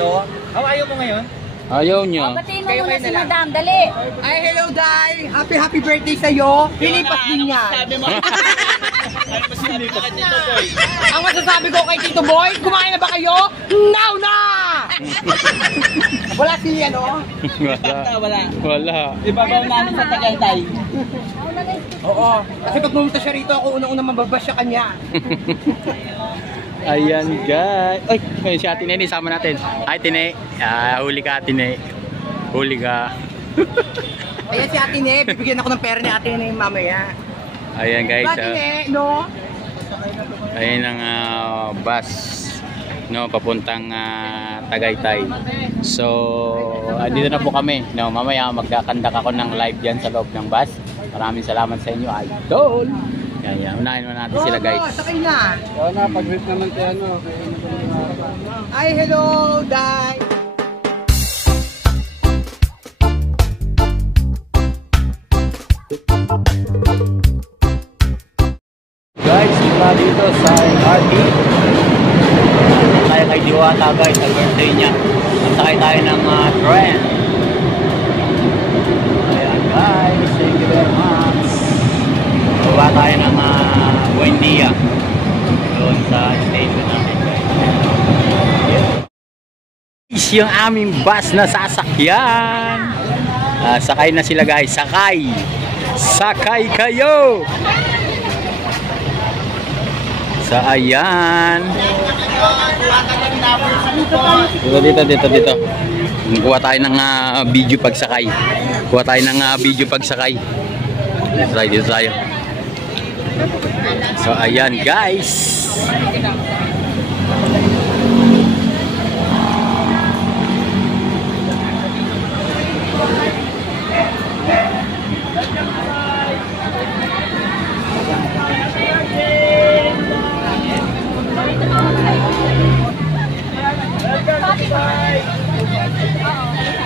dito. Ayaw mo ngayon? Ayaw niya. Batiin mo muna si Madam, dali. Ay, hello, Day! Happy birthday sa'yo! Pilipas din yan! Sabi mo. Ay, masasabi ko kay Tito Boy. Ang masasabi ko kay Tito Boy, kumain na ba kayo? Now na! Wala si ano? Wala. Ibabaw namin sa Tagaytay. Oo. Kasi pag pumunta siya rito, ako unang-unang mababas siya kanya. Ayan guys. Ay, si Ate Nene, sama natin. Hi Tine. Huli ka Tine. Huli ka. Ayan si Ate Ne, bibigyan ako ng pera ni Ate Ne mamaya. Ayan guys. Ate Ne, no? Ayan ang bus no papuntang Tagaytay. So, dito na po kami. No, mamaya magkakandak ako ng live diyan sa loob ng bus. Maraming salamat sa inyo, idol. Yan, unahin mo natin sila guys. Sakay na. Oo na, pag-wait naman tayo ano. Ay, hello, Day. Guys, mula dito sa MRT. Tayo kay Diwata guys, sa birthday niya. At sakay tayo ng tren. Ayan guys, thank you very much. Baba tayo ng Buendia. Doon sa station natin guys. Yung aming bus na sasakyan. Sakay na sila guys, sakay. Sakay kayo. So ayan. Dito. Kuha tayo ng video pagsakay. Dito tayo. So ayan guys.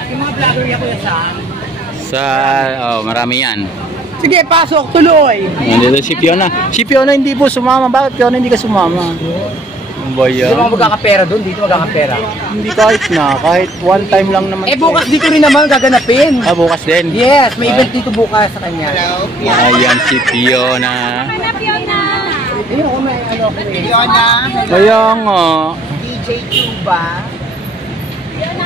Yung mga vlogger yan kuya Marami yan. Sige, pasok, tuloy. Nandito si Fiona. Si Fiona hindi po sumama. Bakit Fiona hindi ka sumama? Ano ba yan? Hindi mo magkakapera doon, dito magkakapera. Hindi kahit one time lang naman. Bukas dito rin naman gaganapin. Bukas din? Yes, may event dito bukas sa kanya. Ayan si Fiona. Ano, Fiona? Ayun, may ano ko eh. Fiona. Kaya nga. DJ Cuba.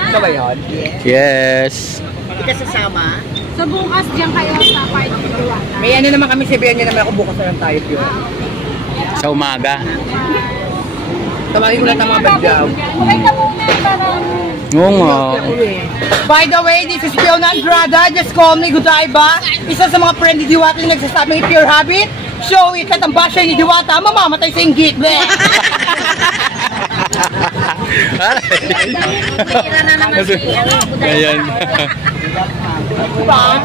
Ito ba yun? Yes. Hindi ka sasama? So bukas diyan kayo sa party ni Diwata. May ano naman kami, sabihan niya naman ako bukas na lang tayo yun. Sa umaga. Tawagin ko lang ng mga bagdaw. Wait ka muna para Oo nga. By the way, this is Fiona Andrada. Just call me Gudaiba. Isa sa mga friend ni Diwata yung nagsasabing pure habit. Show it at ang basher ni Diwata, mamamatay sa inggit. Ayan.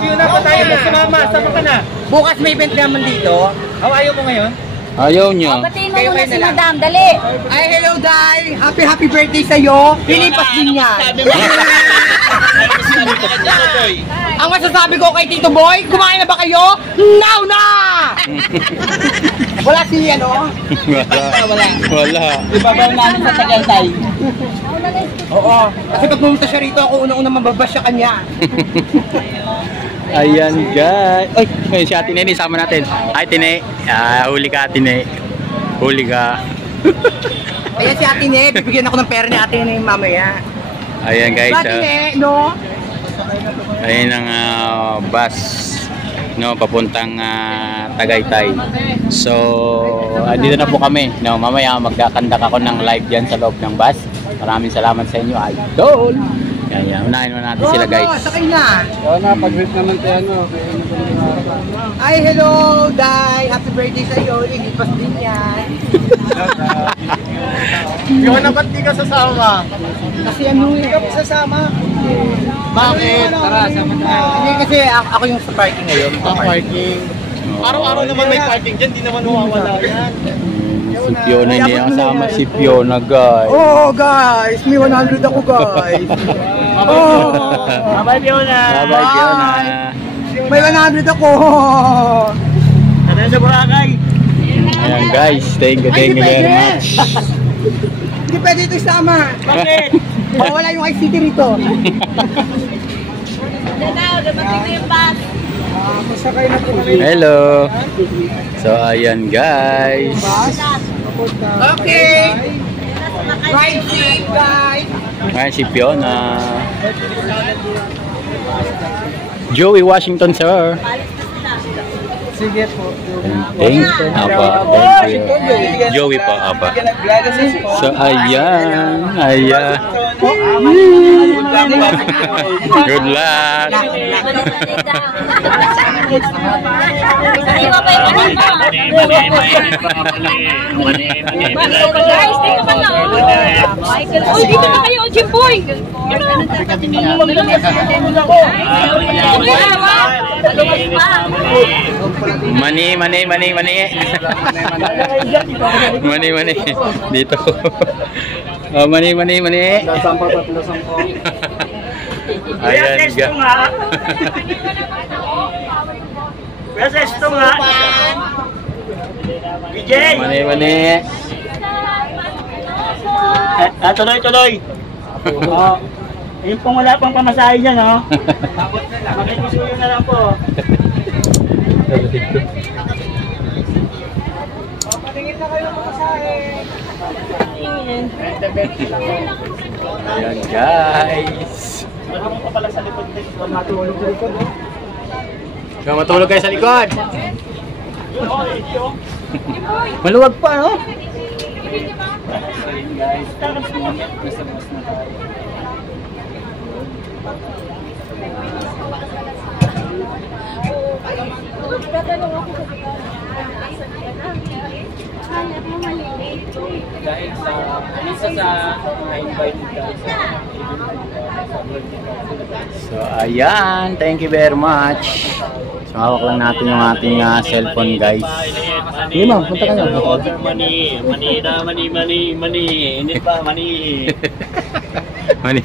Fiona pa tayo sumama. Sama ka na. Bukas may event naman dito. Ayaw mo ngayon? Ayaw niya. batiin mo muna si Madam, dali. Ay, hello, Day! Happy birthday sa'yo! Pilipas din yan! Sabi mo. Ay, masasabi ko kay Tito Boy. Ang masasabi ko kay Tito Boy, kumain na ba kayo? Now na! Wala si ano? Wala. Ibabaw namin sa Tagaytay. Oo. Kasi pag pumunta siya rito, ako unang-unang mababas siya kanya. Ayan guys. Ay, si Ate Nene, sama natin. Hi Tine. Huli ka Tine. Huli ka. Ayan si Ate Ne, bibigyan ako ng pera ni Ate Ne mamaya. Ayan guys. Ate Ne, no? Ayan ang bus no papuntang Tagaytay. So, dito na po kami. No, mamaya magkakandak ako ng live diyan sa loob ng bus. Maraming salamat sa inyo, idol. Yan, unahin mo natin sila guys. Sakay na. Oo na, pag-wait naman tayo ano. Ay, hello, Day! Happy birthday sa'yo! Ilipas din yan. Fiona, ba't di ka sasama? Kasi ano eh. Di ka sasama? Bakit? Tara, sama tayo. Hindi kasi ako yung sa parking ngayon. Parking. Araw-araw naman may parking dyan, di naman mawawala yan. Si Fiona hindi kasama si Fiona guys. Oh guys, may 100 ako guys. Bye-bye, Fiona. Bye-bye Fiona. May 100 ako. Ano sa Boracay? Ayan guys, thank you very much. Hindi pwede ito isama. Bakit? Mawala yung ICT rito. Masakay na po kami. Hello. So ayan guys. Okay. Ride safe, guys. Ayan si Fiona. Joey Washington, sir. Sige po. Thank you. Apa, thank you. Joey po, apa. So ayan, ayan. Good luck. Guys, dito ka na. Uy, dito na kayo, Jimboy. Mani. Mani. Dito. Oh, mani. Ayan ga. Mani. Tuloy. Oh, yung pong wala pang pamasahe dyan, no? Makikisuyo na lang po. Patingin na kayo mga sahe. Ayan guys. Marunong pa pala sa likod din. Matulog sa likod, no? Kaya matulog kayo sa likod. Maluwag pa, no? Dahil sa isa sa na-invite guys. So ayan, thank you very much. So hawak lang natin yung ating cellphone guys. Sige ma'am, punta ka na. Order money. Hindi pa, money. Mani.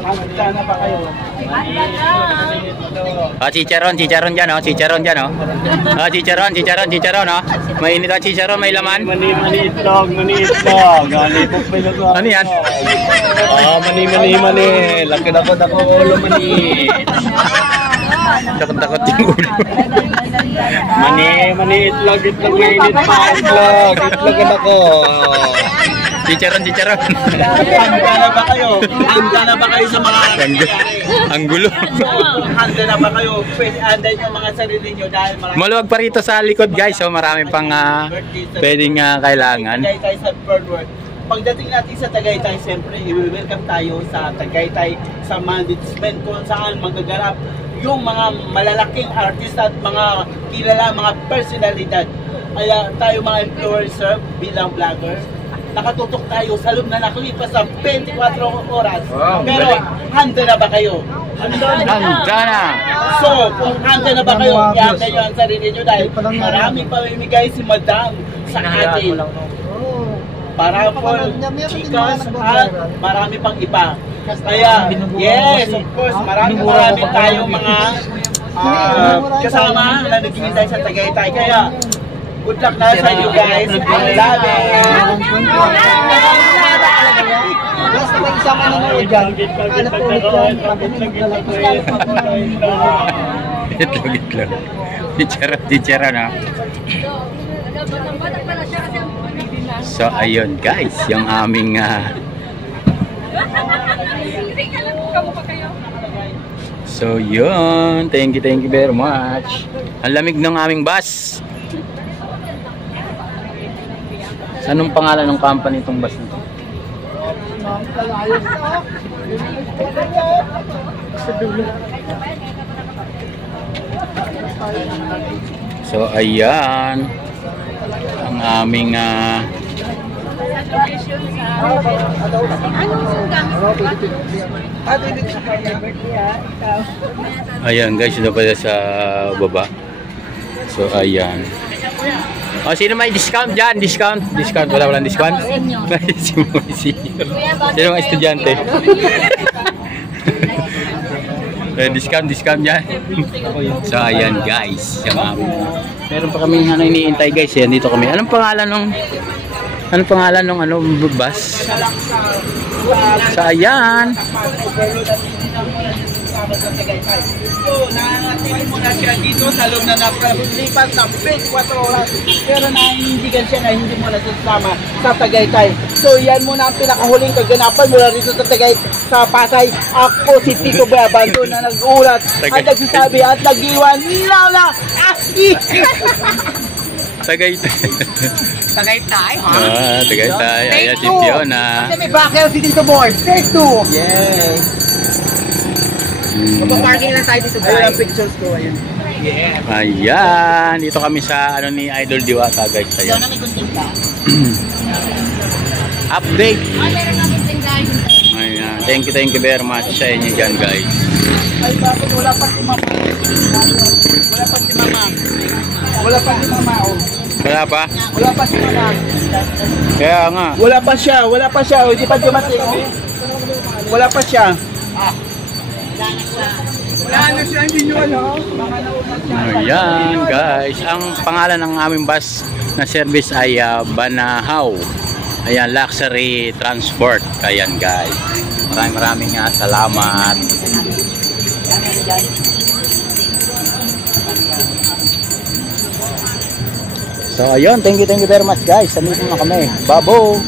Handa na ba kayo? Chicharon dyan, oh. Chicharon, oh. Chicharon, oh. Mainit ang chicharon, may laman. Mani itlog. Ano yan? Mani. Laki na ko ulo, mani. Takot yung ulo. Mani itlog, mainit pa itlog. Itlog na ko. Chicharon. Handa na ba kayo sa mga Ang gulo. handa na ba kayo? Pwede anday nyo mga sarili nyo dahil marami Maluwag pa rito sa likod guys, so marami pang pwedeng kailangan. Tagaytay sa Bird World. Pagdating natin sa Tagaytay, siyempre, i-welcome tayo sa Tagaytay sa management kung saan magaganap yung mga malalaking artista at mga kilala, mga personalidad. Kaya tayo mga influencer bilang vlogger, nakatutok tayo sa loob na nakalipas sa 24 oras. Wow, pero handa na ba kayo? Handa na! So, kung handa na ba kayo, ihanda nyo ang sarili nyo dahil maraming pamimigay si Madam sa atin. Para po chicas at marami pang iba. Kaya, yes, of course, marami tayong mga kasama na naghihintay sa Tagaytay. Kaya, good luck na sa inyo guys. I love it. Basta may isama na mo dyan. Ano po ulit yan? Itlog. Chicharon, oh. So ayun guys, yung aming So yun, thank you very much. Ang lamig ng aming bus. Anong pangalan ng company itong bus nito? So ayan ang aming ayan guys, ito pala sa baba. So ayan. O sino may discount dyan? Discount? Walang discount? Sino mga estudyante? Discount dyan. So ayan guys, yung aming Meron pa kami iniintay guys. Yan dito kami. Anong pangalan ng bus? Sa ayan. So, nananatili mo na siya dito sa loob na napralipas ng 24 oras. Pero nanindigan siya na hindi mo na sasama sa Tagaytay. So, yan muna ang pinakahuling kaganapan mula rito sa sa Pasay. Ako si Tito Bayabando na nag-ulat at nagsasabi at nag-iwan. Lala! Tagaytay. Tagaytay, ha? Tagaytay. Ayan si Fiona. Kasi may bakel si Tito Boy. Stage 2. Yes! Parking lang tayo dito, Ayun guys. ang pictures ko. Ayun. Yeah. Ayan. Dito kami sa ni Idol Diwata guys. Ayan. Doon na may gunting ka. Update. Ay, meron namin tinggahin. Ayan. Thank you very much sa inyo dyan guys. Ay, bakit wala pa si Mama? Wala pa si Mama. Wala pa si Mama, oh. Wala pa? Wala pa si Mama. Kaya nga. Wala pa siya, oh. Hindi pa dumating, oh. Wala pa siya. Wala na siya, hindi nyo alam. Ayan guys. Ang pangalan ng aming bus na service ay Banahaw. Ayan, luxury transport. Ayan guys. Maraming salamat. So ayun, thank you very much guys. Nandito na kami. Babo.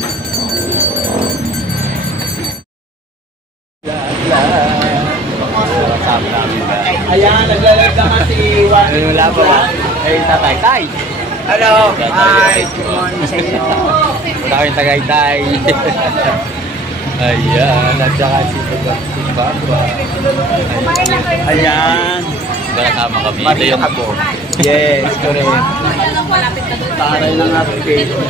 Ayan, naglalag naman si Juan. Wala pa ba? Ay, tatay. Hello. Hi. Good morning sa inyo. Wala kami Tagaytay. Ayan, at saka si Baba. Ayan. Kasama kami. Ito yung ako. Yes, correct. Malapit na doon. Taray ng application.